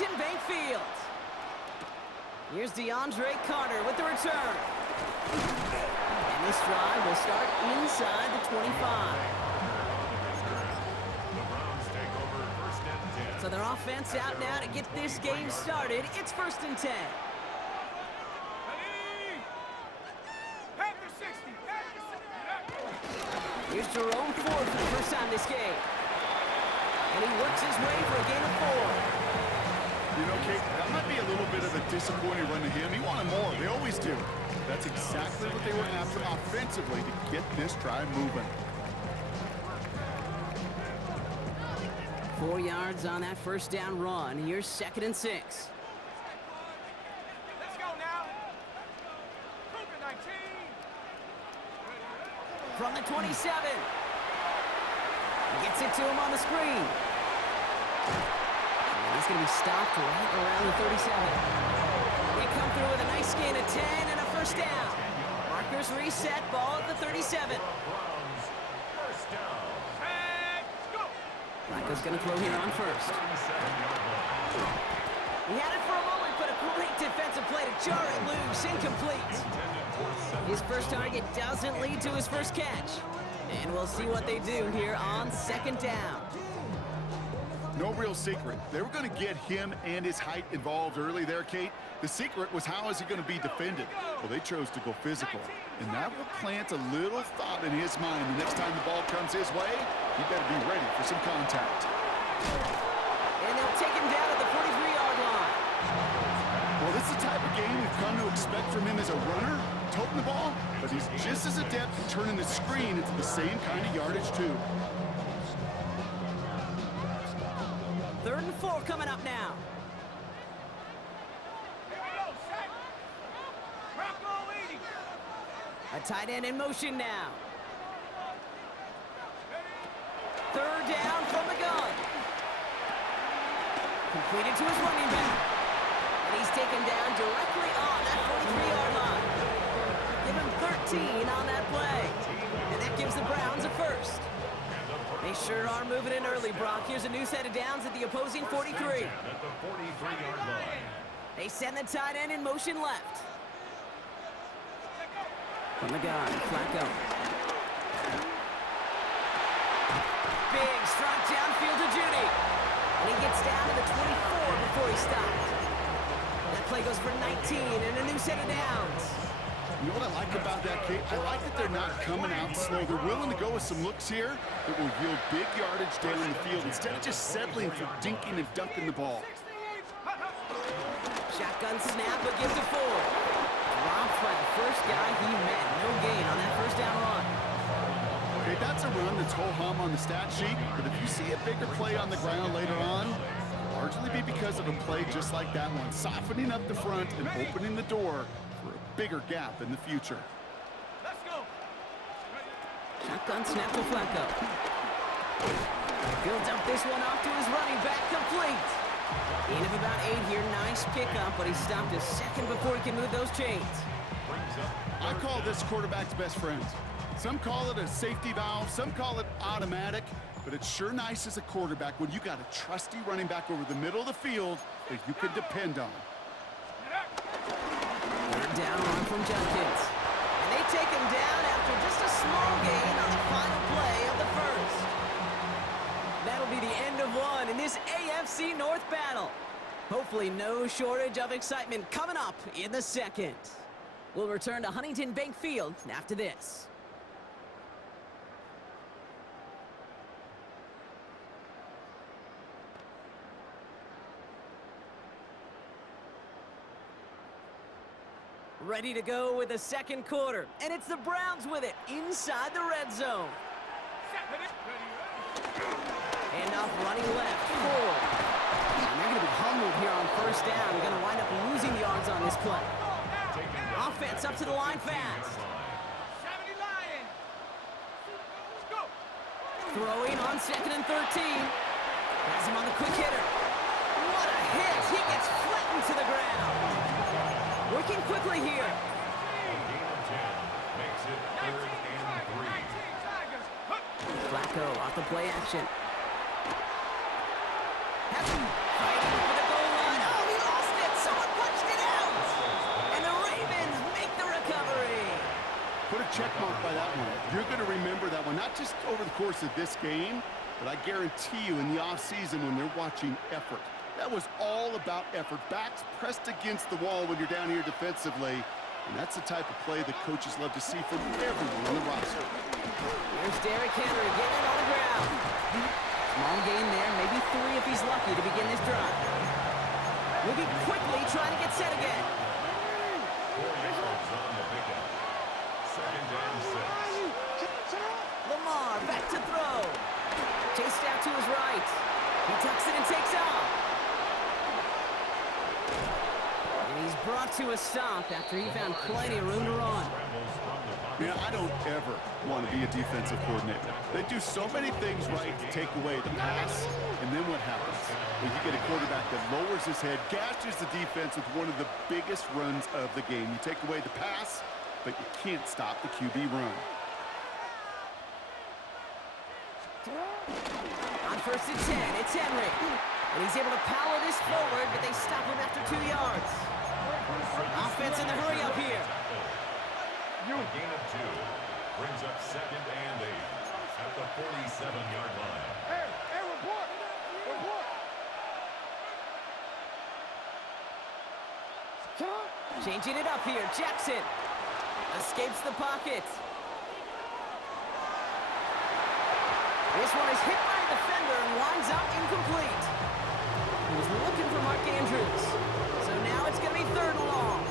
Huntington Bank Field. Here's DeAndre Carter with the return. And this drive will start inside the 25. So their offense out now to get this game started. It's 1st and 10. Here's Jerome Ford for the first time this game. And he works his way for a gain of 4. You know, Kate, that might be a little bit of a disappointing run to him. He wanted more. They always do. That's exactly what they were after offensively to get this drive moving. 4 yards on that first down run. Here's 2nd and 6. Let's go now. Cougar 19. From the 27. Gets it to him on the screen. And he's going to be stopped right around the 37. They come through with a nice gain of 10 and a first down. Markers reset, ball at the 37. Flacco's going to throw here on first. He had it for a moment, but a great defensive play to jar it loose. Incomplete. His first target doesn't lead to his first catch. And we'll see what they do here on 2nd down. No real secret. They were going to get him and his height involved early there, Kate. The secret was how is he going to be defended? Well, they chose to go physical. And that will plant a little thought in his mind. The next time the ball comes his way, he better be ready for some contact. And they'll take him down at the 43-yard line. Well, this is the type of game we've come to expect from him as a runner, toting the ball, but he's just as adept at turning the screen into the same kind of yardage, too. 3rd and 4 coming up now. A tight end in motion now. 3rd down from the gun. Completed to his running back. And he's taken down directly on that 43-yard line. Give him 13 on that play. And that gives the Browns a first. They sure are moving in early, Brock. Here's a new set of downs at the opposing 43. They send the tight end in motion left. From the gun, Flacco. Big strike downfield to Judy. And he gets down to the 24 before he stopped. That play goes for 19 and a new set of downs. You know what I like about that, Kate? I like that they're not coming out slow. They're willing to go with some looks here that will yield big yardage down the field instead of just settling for dinking and dunking the ball. Shotgun snap, but gives to Ford. Dropped by the first guy he met. No gain on that first down run. Okay, that's a run that's ho-hum on the stat sheet, but if you see a bigger play on the ground later on, it'll largely be because of a play just like that one, softening up the front and opening the door for a bigger gap in the future. Let's go. Shotgun snap to Flacco. He'll dump this one off to his running back, complete. Gain of about 8 here, nice pickup, but he stopped a second before he can move those chains. I call this quarterback's best friend. Some call it a safety valve, some call it automatic, but it's sure nice as a quarterback when you got a trusty running back over the middle of the field that you can depend on. 3rd down run from Jenkins. And they take him down after just a small gain on the final play of the first. That'll be the end of one in this AFC North battle. Hopefully no shortage of excitement coming up in the second. We'll return to Huntington Bank Field after this. Ready to go with the second quarter, and it's the Browns with it inside the red zone. Handoff running left, Ford. And they're going to be humbled here on first down. They're going to wind up losing yards on this play. Offense up to the line fast. Throwing on 2nd and 13. Has him on the quick hitter. What a hit! He gets flattened to the ground. Working quickly here. Flacco off the play action. Has him fighting for the goal line. check mark by that one. You're going to remember that one, not just over the course of this game, but I guarantee you in the offseason when they're watching effort. That was all about effort. Backs pressed against the wall when you're down here defensively, and that's the type of play that coaches love to see from everyone on the roster. Here's Derrick Henry getting it on the ground. Small gain there, maybe 3 if he's lucky to begin this drive. Moving quickly, trying to get set again. 4 yards on the pickup. 2nd and 6. Lamar back to throw. Chased out to his right. He tucks it and takes off. And he's brought to a stop after he found plenty of room to run. Yeah, I don't ever want to be a defensive coordinator. They do so many things right to take away the pass, and then what happens? Well, you get a quarterback that lowers his head, gashes the defense with one of the biggest runs of the game. You take away the pass, but you can't stop the QB run. On 1st and 10, it's Henry. And he's able to power this forward, but they stop him after 2 yards. Offense in the hurry up here. A gain of 2 brings up 2nd and 8 at the 47-yard line. Hey, report! Changing it up here, Jackson. Escapes the pocket. This one is hit by a defender and winds up incomplete. He was looking for Mark Andrews. So now it's going to be 3rd and long.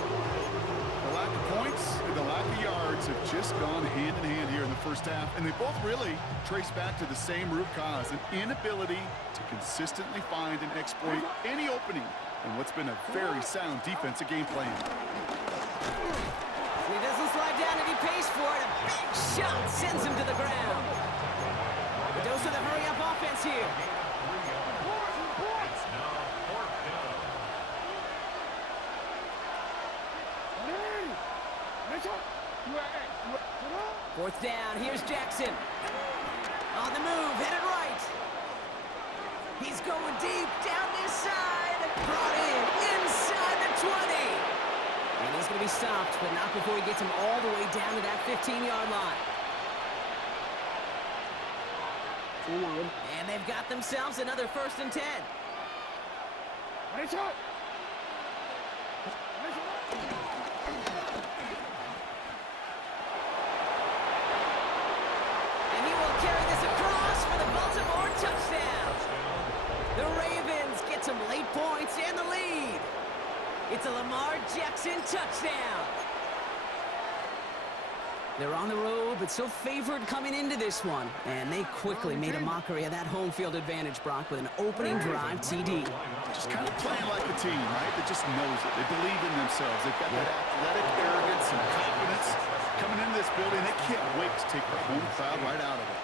The lack of points and the lack of yards have just gone hand in hand here in the first half, and they both really trace back to the same root cause, an inability to consistently find and exploit any opening in what's been a very sound defensive game plan. He doesn't slide down and he pays for it. A big shot sends him to the ground. A dose of the hurry-up offense here. It's now 4th down. 4th down, here's Jackson. On the move, headed right. He's going deep, down this side. Brought in, inside the 20. And he's going to be stopped, but not before he gets him all the way down to that 15-yard line. And they've got themselves another 1st and 10. And he will carry this across for the Baltimore touchdown. The Ravens get some late points and the lead. It's a Lamar Jackson touchdown. They're on the road, but still favored coming into this one. And they quickly made a mockery of that home field advantage, Brock, with an opening drive TD. Just kind of playing like a team, right? That just knows it. They believe in themselves. They've got that athletic arrogance and confidence coming into this building. They can't wait to take the home crowd right out of it.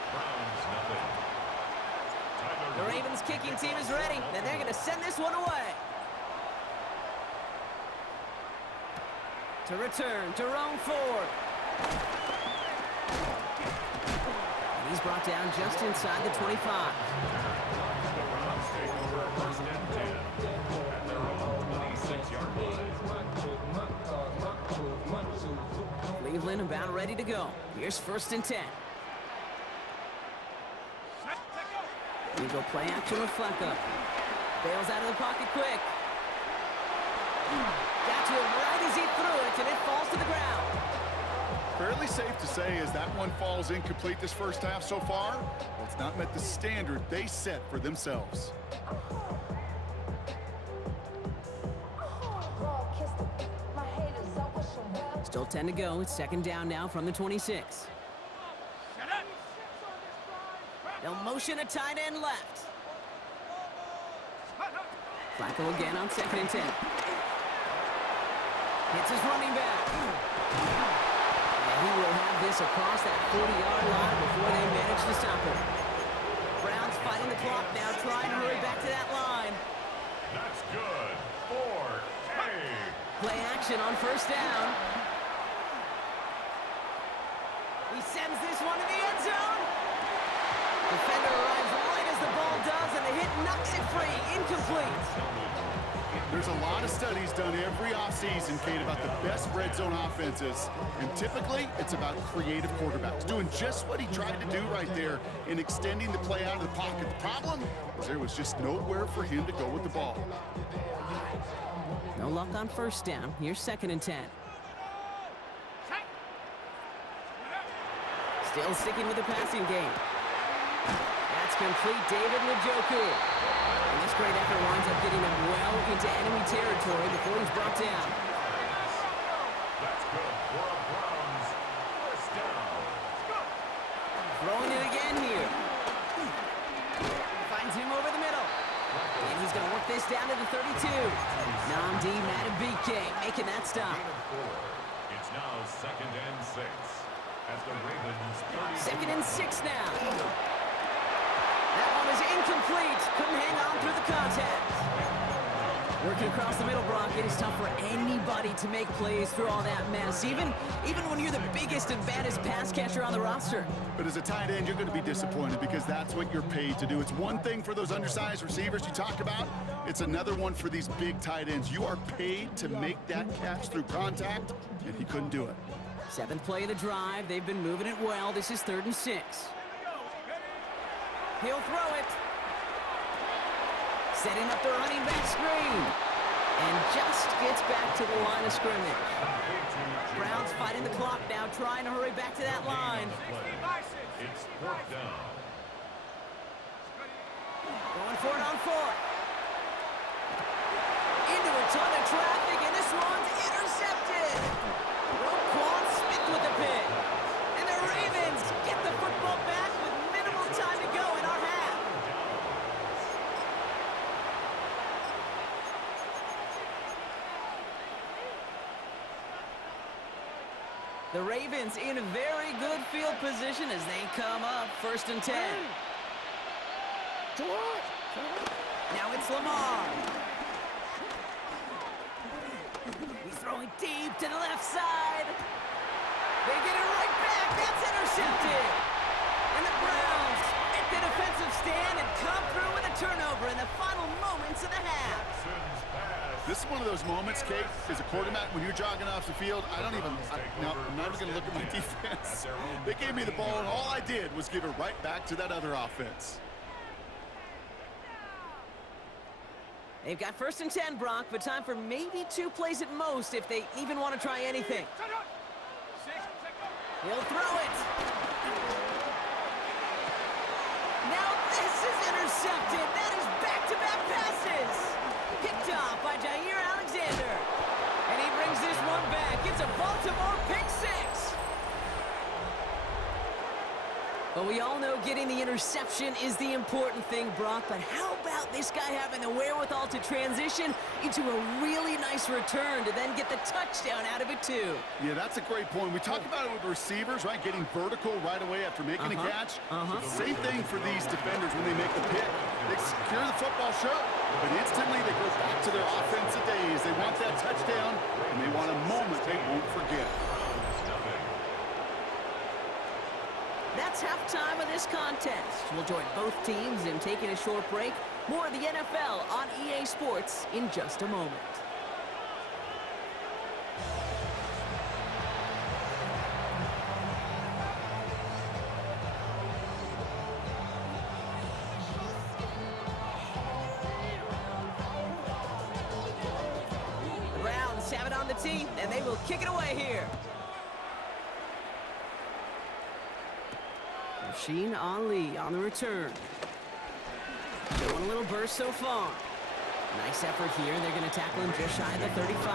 The Ravens kicking team is ready, and they're going to send this one away. To return, Jerome Ford. And he's brought down just inside the 25. The Browns take over 1st and 10 at their own 26-yard line. Cleveland about ready to go. Here's 1st and 10. We go play action with Flacco. Bails out of the pocket quick. Got to him right as he threw it, and it falls to the ground. Fairly safe to say as that one falls incomplete this first half so far, it's not met the standard they set for themselves. Still 10 to go. It's 2nd down now from the 26. They'll motion a tight end left. Flacco again on 2nd and 10. Hits his running back. And he will have this across that 40-yard line before they manage to stop him. Browns fighting the clock now, trying to hurry back to that line. That's good. 4A. Play action on 1st down. He sends this one to the end zone. Defender arrives right as the ball does, and the hit knocks it free. Incomplete. There's a lot of studies done every offseason, Kate, about the best red zone offenses. And typically, it's about creative quarterbacks, doing just what he tried to do right there in extending the play out of the pocket. The problem is there was just nowhere for him to go with the ball. No luck on first down. Here's 2nd and 10. Still sticking with the passing game. That's complete, David Njoku. And this great effort winds up getting him well into enemy territory before he's brought down. That's good for a Browns first down. Throwing it again here. Finds him over the middle. And he's going to work this down to the 32. Namdi Madubuike making that stop. It's now 2nd and 6. As the Ravens 2nd and 6 now. That one is incomplete. Couldn't hang on through the contact. Working across the middle, Brock, it is tough for anybody to make plays through all that mess, even when you're the biggest and baddest pass catcher on the roster. But as a tight end, you're going to be disappointed because that's what you're paid to do. It's one thing for those undersized receivers you talk about. It's another one for these big tight ends. You are paid to make that catch through contact, and he couldn't do it. 7th play of the drive. They've been moving it well. This is 3rd and 6. He'll throw it. Setting up the running back screen. And just gets back to the line of scrimmage. Browns fighting the clock now, trying to hurry back to that line. It's 4th down. Going for it on 4th. Into a ton of traffic, and this one's intercepted. Roquan Smith with the pick. And the Ravens get the football back with minimal time to go in our half. The Ravens in a very good field position as they come up 1st and 10. Now it's Lamar. He's throwing deep to the left side. They get it right back. That's intercepted. And the Browns at the defensive stand and come through with a turnover in the final moments of the half. This is one of those moments, Kate, as a quarterback, when you're jogging off the field, I'm not even going to look at my defense. They gave me the ball, and all I did was give it right back to that other offense. They've got 1st and 10, Brock, but time for maybe 2 plays at most if they even want to try anything. He'll throw it. Now this is intercepted. That is back-to-back passes. Picked off by Jair Alexander. And he brings this one back. It's a Baltimore pick 6. But we all know getting the interception is the important thing, Brock. But how about this guy having the wherewithal to transition into a really nice return to then get the touchdown out of it, too? Yeah, that's a great point. We talk about it with receivers, right? Getting vertical right away after making a catch. Same thing for these defenders when they make the pick. They secure the football show, but instantly they go back to their offensive days. They want that touchdown, and they want a moment they won't forget. That's halftime of this contest. We'll join both teams in taking a short break. More of the NFL on EA Sports in just a moment. The Browns have it on the tee, and they will kick it away here. Rasheen Ali on the return. Showing a little burst so far. Nice effort here. They're going to tackle him just shy of the 35.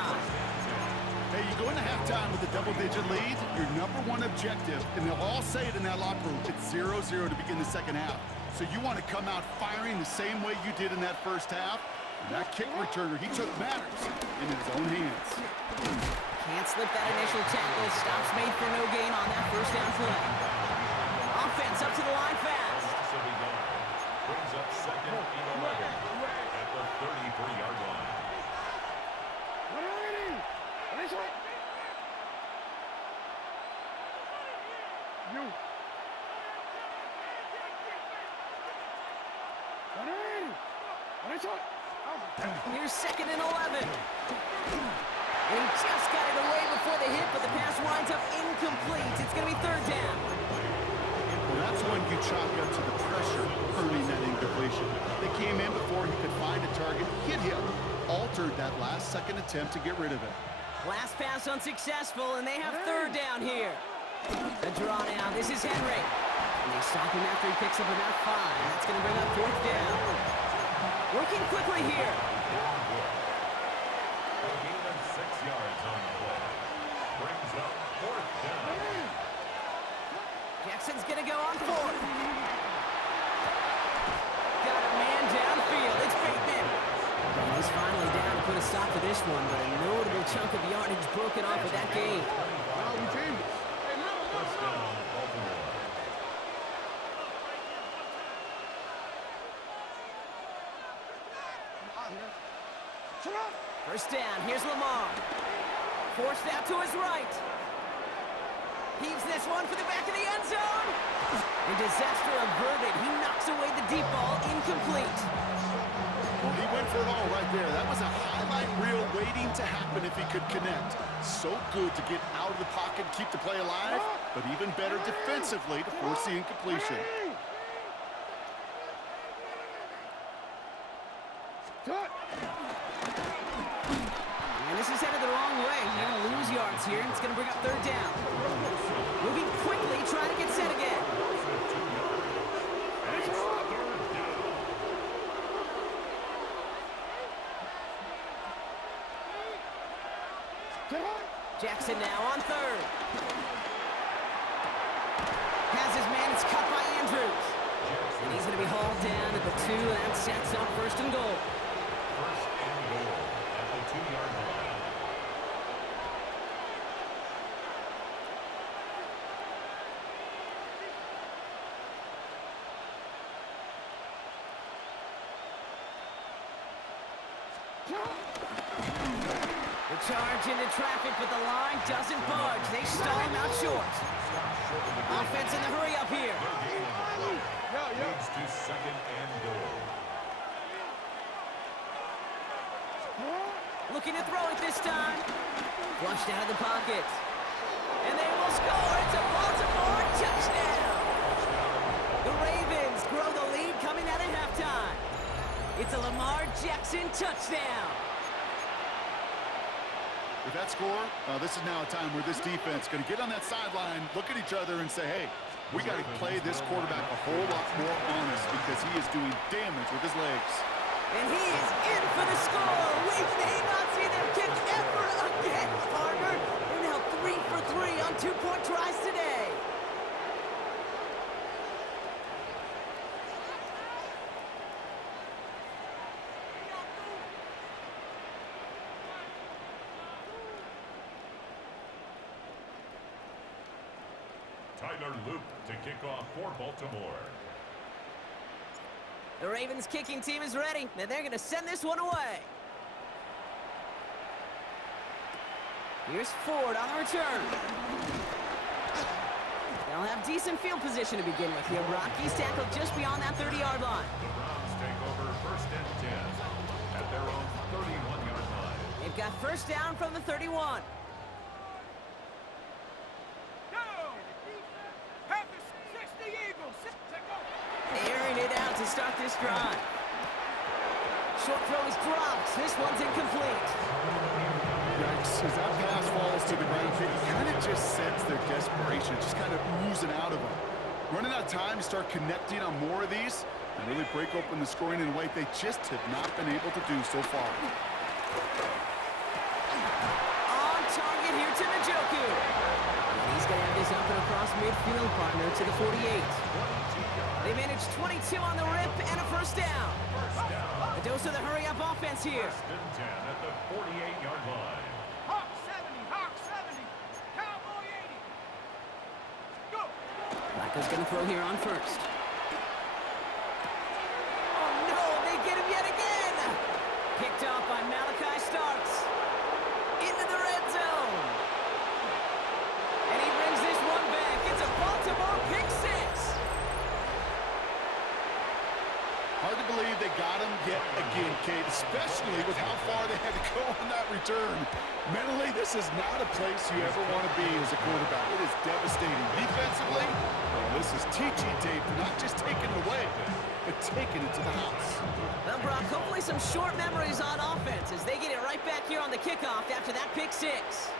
Hey, you go into halftime with a double-digit lead, your #1 objective, and they'll all say it in that locker room, it's 0-0 to begin the second half. So you want to come out firing the same way you did in that first half. And that kick returner, he took matters in his own hands. Can't slip that initial tackle. Stops made for no gain on that first down play. Offense up to the line fast. Brings up 2nd and 11 at the 33-yard line. Here's 2nd and 11. And he just got it away before the hit, but the pass winds up incomplete. It's going to be 3rd down. Well, that's when you chalk up to the pressure earning that incompletion. They came in before he could find a target, hit him, altered that last-second attempt to get rid of it. Last pass unsuccessful, and they have 3rd down here. A draw now. This is Henry. And they stop him after he picks up about 5. That's going to bring up 4th down. Working quickly here. A gain of 6 yards on the play. Brings up 4th down. Jackson's going to go on 4th. Got a man downfield. It's Bateman. And he's finally down to put a stop to this one, but a notable chunk of yardage broken off with that game. First down, Baltimore. First down, here's Lamar. Forced out to his right. Heaves this one for the back of the end zone. And disaster averted. He knocks away the deep ball, incomplete. Well, he went for it all right there. That was a highlight reel waiting to happen if he could connect. So good to get out of the pocket, keep the play alive, but even better defensively to force the incompletion. And this is headed the wrong way. They're going to lose yards here, and it's going to bring up 3rd down. Moving quickly, trying to get set again. Jackson now on 3rd. Has his man, it's cut by Andrews. And he's going to be hauled down at the 2, and that sets up 1st and goal. First and goal at the 2-yard line. The charge into traffic, but the line doesn't budge. They stall him out short. Offense in the hurry up here. Leads to 2nd and goal. Looking to throw it this time. Flushed out of the pocket. And they will score. It's a Baltimore touchdown. The Ravens grow the lead coming out at halftime. It's a Lamar Jackson touchdown. With that score, this is now a time where this defense is going to get on that sideline, look at each other, and say, hey, we got to play this quarterback a whole lot more honest because he is doing damage with his legs. And he is in for the score. We may not see them kick ever again, partner. They're now 3 for 3 on 2-point tries today. Tyler Luke to kick off for Baltimore. The Ravens kicking team is ready, and they're going to send this one away. Here's Ford on the return. They'll have decent field position to begin with here, Brock. He's tackled just beyond that 30-yard line. The Browns take over 1st and 10 at their own 31-yard line. They've got 1st down from the 31. Airing it out to start this drive. Short throw is dropped. This one's incomplete. Yikes, as that pass falls to the ground, you kind of just sense their desperation, just kind of oozing out of them. Running out of time to start connecting on more of these and really break open the scoring in a way they just have not been able to do so far. On target here to Njoku. He's going to have this up and across midfield, partner, to the 48. They managed 22 on the rip and a 1st down. A dose of the hurry-up offense here. 1st and 10 at the 48-yard line. Hawk 70, Hawk 70, Cowboy 80. Go! Flacco's going to throw here on 1st. Oh, no, they get him yet again. Picked off by Malachi Starks. Into the red zone. And he brings this one back. It's a Baltimore pick 6. Hard to believe they got him yet again, Kate. especially with how far they had to go on that return. Mentally, this is not a place you ever want to be as a quarterback. It is devastating. Defensively, well, this is teaching tape, not just taking it away, but taking it to the house. Well, Brock, hopefully some short memories on offense as they get it right back here on the kickoff after that pick six.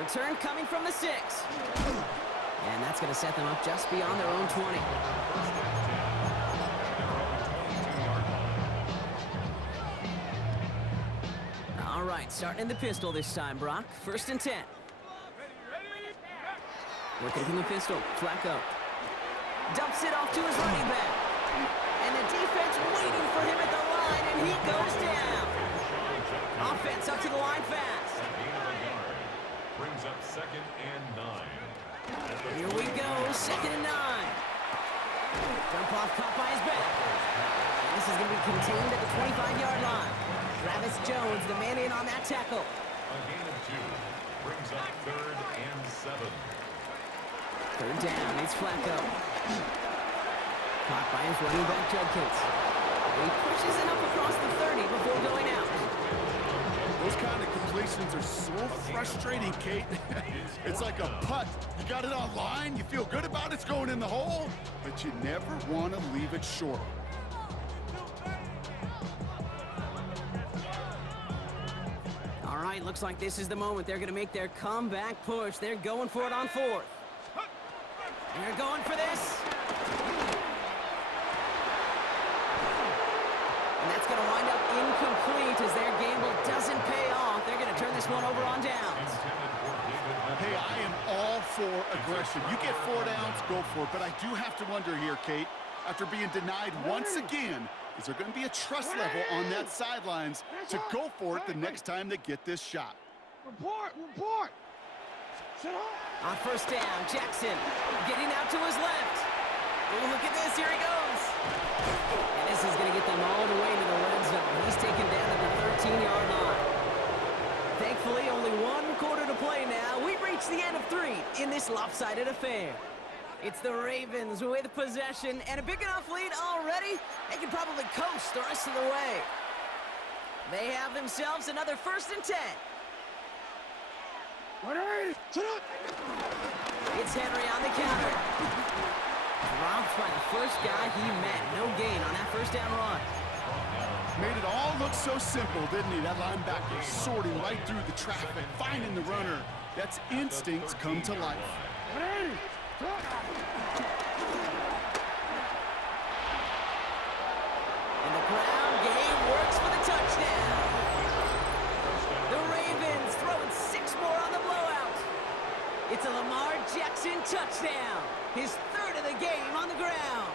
Return coming from the 6. And that's going to set them up just beyond their own 20. All right, starting in the pistol this time, Brock. 1st and 10. Working from the pistol, Flacco. Dumps it off to his running back. And the defense waiting for him at the line, and he goes down. Offense up to the line fast. Brings up 2nd and 9. Here we go, 2nd and 9. Dump off caught by his back. And this is going to be contained at the 25-yard line. Travis Jones, the man in on that tackle. A gain of 2. Brings up 3rd and 7. 3rd down, it's Flacco. Caught by his running back, Judkins. He pushes it up across the 30 before going out. Those kind of completions are so frustrating, Kate. It's like a putt. You got it on line, you feel good about it's going in the hole, but you never want to leave it short. All right, looks like this is the moment. They're going to make their comeback push. They're going for it on 4th. They're going for this. And that's going to wind up incomplete as their gamble doesn't pay off. They're going to turn this one over on downs. Hey, I am all for aggression. You get 4 downs, go for it. But I do have to wonder here, Kate, after being denied once again, is there going to be a trust level on that sidelines to go for it the next time they get this shot? Report! Sit up! On 1st down, Jackson getting out to his left. Oh, look at this. Here he goes. And this is going to get them all the way to the red zone. He's taken down at the 13-yard line. Thankfully, only 1 quarter to play now. We've reached the end of 3 in this lopsided affair. It's the Ravens with possession and a big enough lead already. They can probably coast the rest of the way. They have themselves another 1st and 10. It's Henry on the counter. Dropped by the first guy he met. No gain on that 1st down run. Made it all look so simple, didn't he? That linebacker sorting right through the traffic, finding the runner. That's instincts come to life. And the ground game works for the touchdown. The Ravens throwing 6 more on the blowout. It's a Lamar Jackson touchdown. His 3rd of the game on the ground.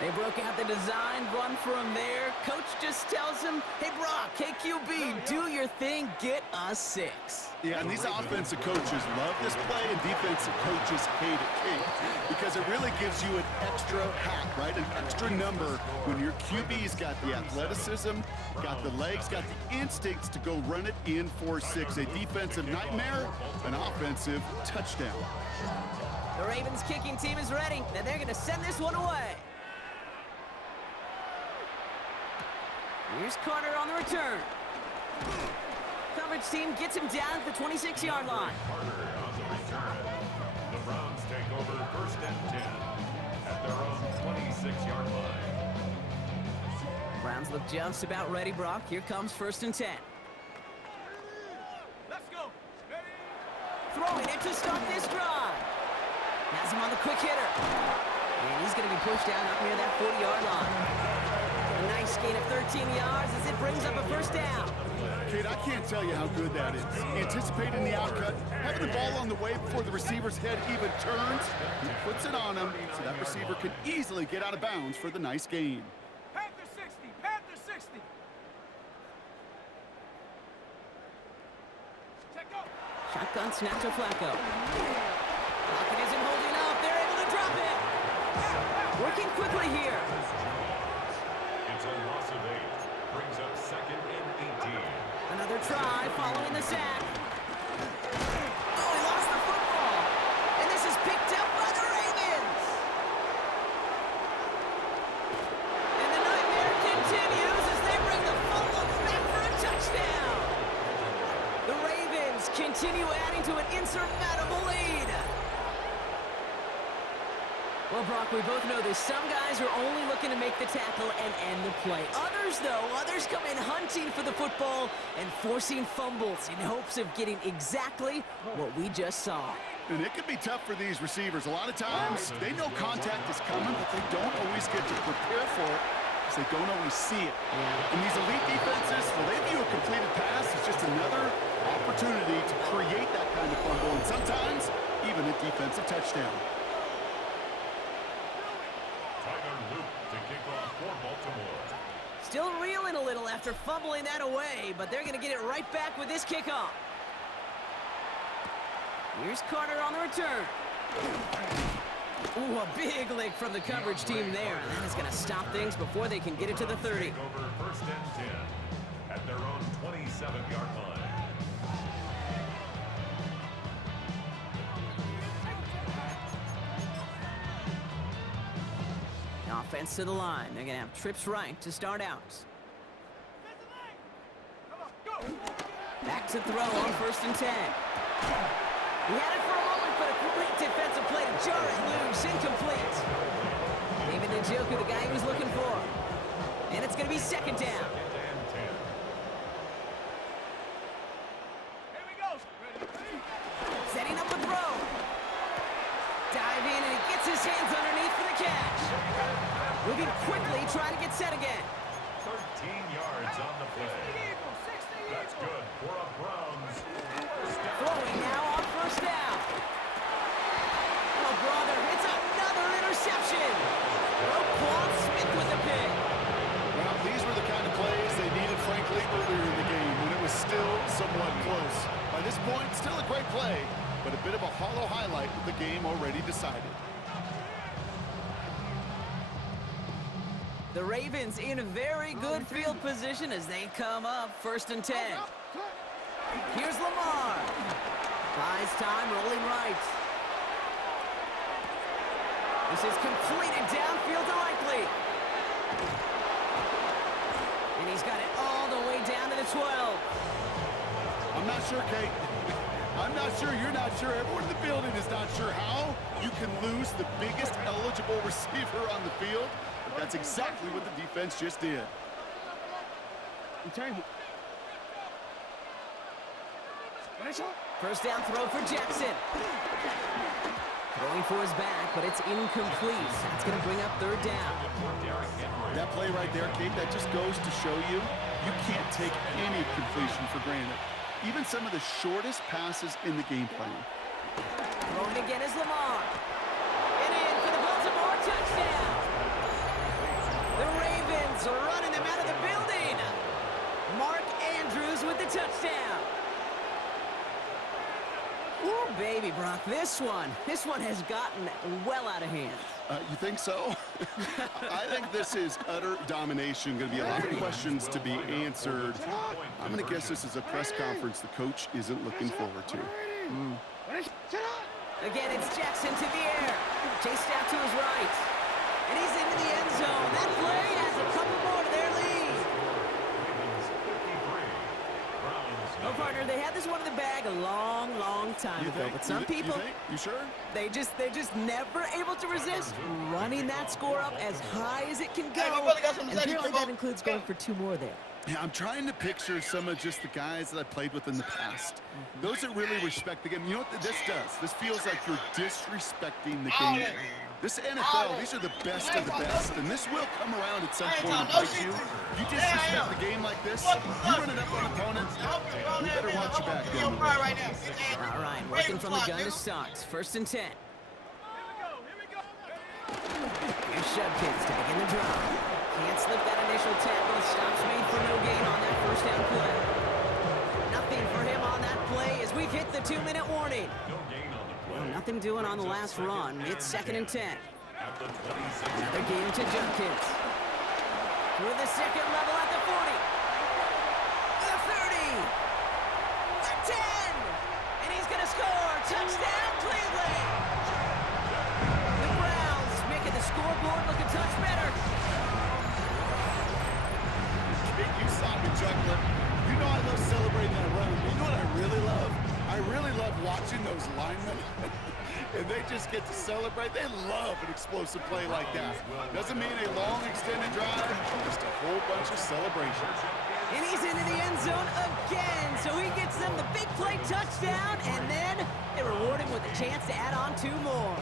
They broke out the design run from there. Coach just tells him, hey, Brock, KQB, do your thing, get us 6. Yeah, and these offensive coaches love this play, and defensive coaches hate it, Kate, because it really gives you an extra hat, right? An extra number when your QB's got the athleticism, got the legs, got the instincts to go run it in for 6. A defensive nightmare, an offensive touchdown. The Ravens kicking team is ready, and they're going to send this one away. Here's Carter on the return. Coverage team gets him down at the 26-yard line. Carter on the return. The Browns take over 1st and 10 at their own 26-yard line. Browns look just about ready, Brock. Here comes 1st and 10. Let's go! Ready? Throwing it to start this drive. Has him on the quick hitter. And he's going to be pushed down up near that 40-yard line. A nice gain of 13 yards as it brings up a 1st down. Kate, I can't tell you how good that is. Anticipating the outcut, having the ball on the way before the receiver's head even turns. He puts it on him so that receiver can easily get out of bounds for the nice gain. Panther 60! Panther 60! Check up! Shotgun snap to Flacco. Lockett isn't holding up. They're able to drop it. Working quickly here. It's a loss of 8. Brings up 2nd and 18. Another try following the sack. Oh, he lost the football. And this is picked up by the Ravens. And the to an insurmountable lead. Well, Brock, we both know this. Some guys are only looking to make the tackle and end the play. Others, though, come in hunting for the football and forcing fumbles in hopes of getting exactly what we just saw. And it can be tough for these receivers. A lot of times, they know contact is coming, but they don't always get to prepare for it because they don't always see it. And these elite defenses, well, they view a completed pass as just another opportunity to create that kind of fumble, and sometimes even a defensive touchdown. To kick off for Baltimore. Still reeling a little after fumbling that away, but they're going to get it right back with this kickoff. Here's Carter on the return. Ooh, a big lick from the coverage team there. That is going to stop things before they can get it to the 30. Take over 1st and 10 at their own 27-yard line. Offense to the line. They're going to have trips right to start out. Back to throw on 1st and 10. He had it for a moment, but a great defensive play to jar it loose. Incomplete. David Njoku, the guy he was looking for. And it's going to be 2nd down. Setting up a throw. Dive in, and he gets his hands underneath for the catch. Moving quickly, trying to get set again. 13 yards on the play. That's good for a Browns. Throwing now on 1st down. Oh, brother, it's another interception. Roquan Smith with the pick. Well, these were the kind of plays they needed, frankly, earlier in the game when it was still somewhat close. By this point, still a great play, but a bit of a hollow highlight with the game already decided. The Ravens in a very good field position as they come up 1st and 10. Here's Lamar. Buys time, rolling right. This is completed downfield to Likely. And he's got it all the way down to the 12. I'm not sure, Kate. I'm not sure, you're not sure, everyone in the building is not sure how you can lose the biggest eligible receiver on the field. But that's exactly what the defense just did. First down throw for Jackson. Throwing for his back, but it's incomplete. That's going to bring up 3rd down. That play right there, Kate, that just goes to show you, you can't take any completion for granted. Even some of the shortest passes in the game plan. Throwing again is Lamar. And in for the Baltimore touchdown. The Ravens are running them out of the building. Mark Andrews with the touchdown. Ooh, baby, Brock, this one has gotten well out of hand. You think so? I think this is utter domination. Going to be a lot of questions to be answered. I'm going to guess this is a press conference the coach isn't looking forward to. Again, it's Jackson to the air. Chased out to his right. And he's into the end zone. That play has a couple more to their lead. Oh, partner, they had this one in the bag a long, long time ago. But some people, you sure? They're just never able to resist running that score up as high as it can go. And apparently that includes going for 2 more there. Yeah, I'm trying to picture some of just the guys that I played with in the past. Those that really respect the game. You know what this does? This feels like you're disrespecting the game. This NFL, these are the best of the best, and this will come around at some point and bite you. You disrespect the game like this, you run it up on opponents, you better watch your back. All right, working from the gun to start. 1st and 10. Here's Shudkins taking the drop. Can't slip that initial tackle. Stops made for no gain on that 1st down play. Nothing for him on that play as we've hit the 2-minute warning. Well, nothing doing on the last run. It's 2nd and 10. Another game to Judkins. Through the 2nd level at the 40. The 30. The 10. And he's going to score. Touchdown, Cleveland. The Browns making the scoreboard look a touch better. You saw me juggling. You know I love celebrating that run. You know what I really love? I really love watching those linemen. And they just get to celebrate. They love an explosive play like that. Doesn't mean a long extended drive, just a whole bunch of celebrations. And he's into the end zone again, so he gets them the big play touchdown, and then they reward him with a chance to add on 2 more.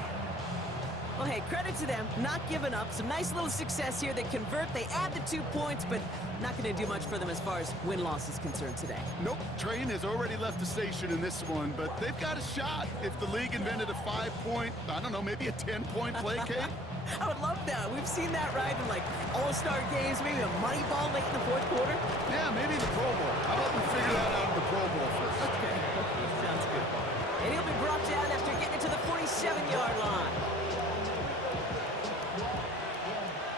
Well, hey, credit to them, not giving up. Some nice little success here. They convert, they add the 2 points, but not going to do much for them as far as win-loss is concerned today. Nope, train has already left the station in this one, but they've got a shot. If the league invented a 5-point, I don't know, maybe a 10-point play, Kate? I would love that. We've seen that, right, in like all-star games, maybe a money ball late in the 4th quarter. Yeah, maybe the Pro Bowl. How about we figure that out in the Pro Bowl first? Okay, sounds good. And he'll be brought down after getting it to the 47-yard line.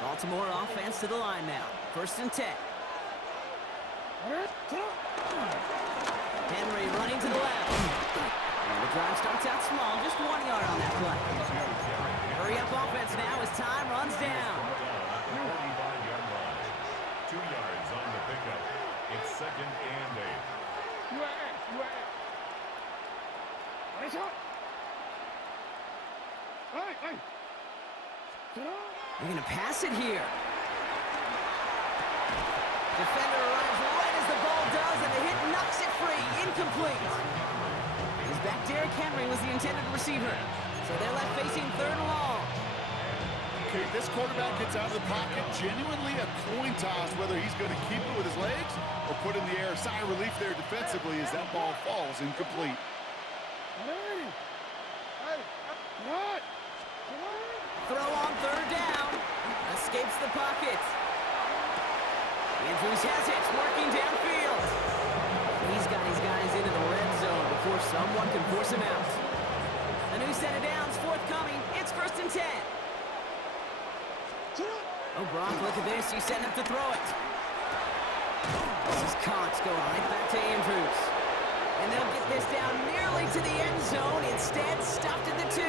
Baltimore offense to the line now. 1st and 10. Henry running to the left. And the drive starts out small, just 1 yard on that play. Hurry up offense now as time runs down. 45-yard line. 2 yards on the pickup. It's 2nd and 8. They're going to pass it here. Defender arrives right as the ball does, and the hit knocks it free. Incomplete. His back, Derrick Henry, was the intended receiver. So they're left facing 3rd and long. Okay, this quarterback gets out of the pocket. Genuinely a coin toss whether he's going to keep it with his legs or put in the air. Sigh of relief there defensively as that ball falls incomplete. Throw on 3rd down. Escapes the pocket. Andrews has it, working downfield. He's got his guys into the red zone before someone can force him out. A new set of downs forthcoming. It's 1st and 10. Oh, Brock, look at this. He's setting up to throw it. This is Cox going right back to Andrews. And they'll get this down nearly to the end zone. Instead, stopped at the 2.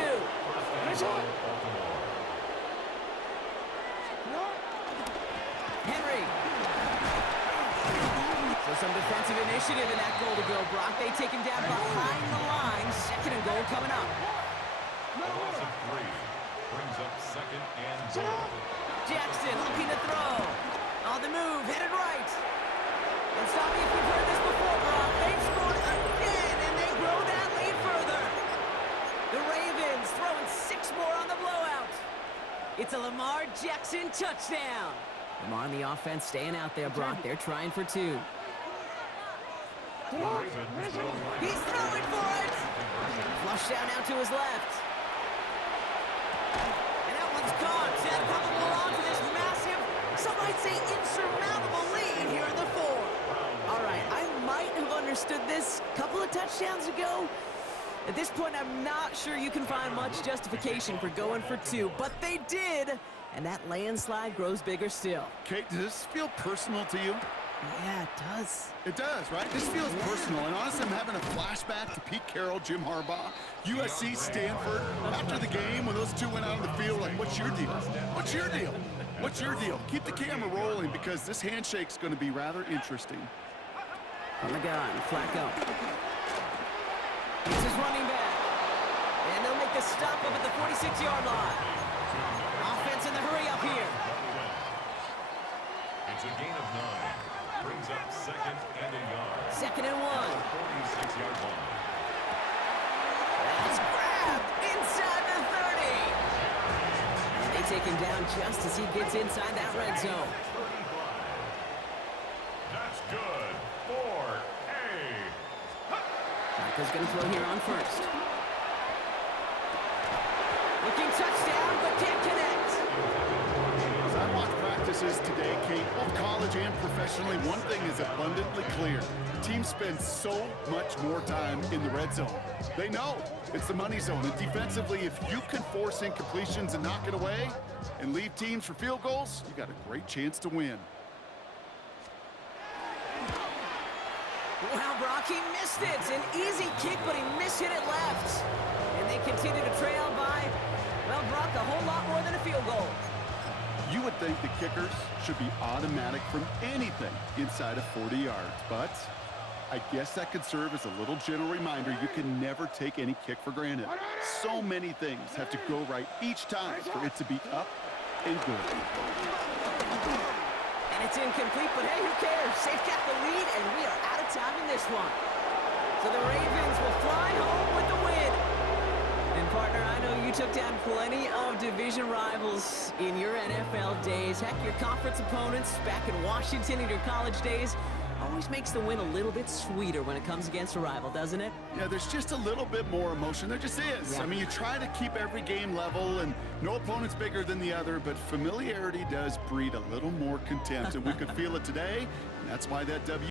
Henry. So some defensive initiative in that goal to go, Brock. They take him down behind the line. 2nd and goal coming up. A loss of 3. Brings up 2nd and goal. Jackson looking to throw. On the move, headed right. And stop me if you've heard this before, Brock. They've scored again, and they grow that lead further. The Ravens throwing 6 more on the blowout. It's a Lamar Jackson touchdown. Lamar on the offense staying out there, Brock. They're trying for 2. He's throwing for it. Flush down now to his left. And that one's gone. Ted probably hold on to this massive, some might say insurmountable lead here in the 4th. All right, I might have understood this a couple of touchdowns ago. At this point, I'm not sure you can find much justification for going for 2, but they did, and that landslide grows bigger still. Kate, does this feel personal to you? Yeah, it does. It does, right? This feels personal, and honestly, I'm having a flashback to Pete Carroll, Jim Harbaugh, USC, Stanford. After the game, when those 2 went out on the field, like, what's your deal? What's your deal? What's your deal? Keep the camera rolling because this handshake's going to be rather interesting. On the gun, Flacco. He's his running back. And they'll make the stop up at the 46-yard line. Offense in the hurry up here. It's a gain of 9. Brings up 2nd and a yard. 2nd and 1. 46-yard line. That's grabbed inside the 30. And they take him down just as he gets inside that red zone. 35. That's good. 4A. Flacco's going to throw here on 1st. Looking touchdown, but can't connect. As I watch practices today, Kate, both college and professionally, one thing is abundantly clear. Teams spend so much more time in the red zone. They know it's the money zone. And defensively, if you can force incompletions and knock it away and leave teams for field goals, you got a great chance to win. Wow, Brock, he missed it. It's an easy kick, but he mishit it left. And they continue to trail by, well, Brock, a whole lot more than a field goal. You would think the kickers should be automatic from anything inside of 40 yards, but I guess that could serve as a little gentle reminder you can never take any kick for granted. So many things have to go right each time for it to be up and good. And it's incomplete, but hey, who cares? They've got the lead, and we are out of time in this one. So the Ravens will fly home with the win. And partner, I know you took down plenty of division rivals in your NFL days. Heck, your conference opponents back in Washington in your college days. Always makes the win a little bit sweeter when it comes against a rival, doesn't it? Yeah, there's just a little bit more emotion. There just is. Yeah. I mean, you try to keep every game level, and no opponent's bigger than the other, but familiarity does breed a little more contempt, and we could feel it today, and that's why that W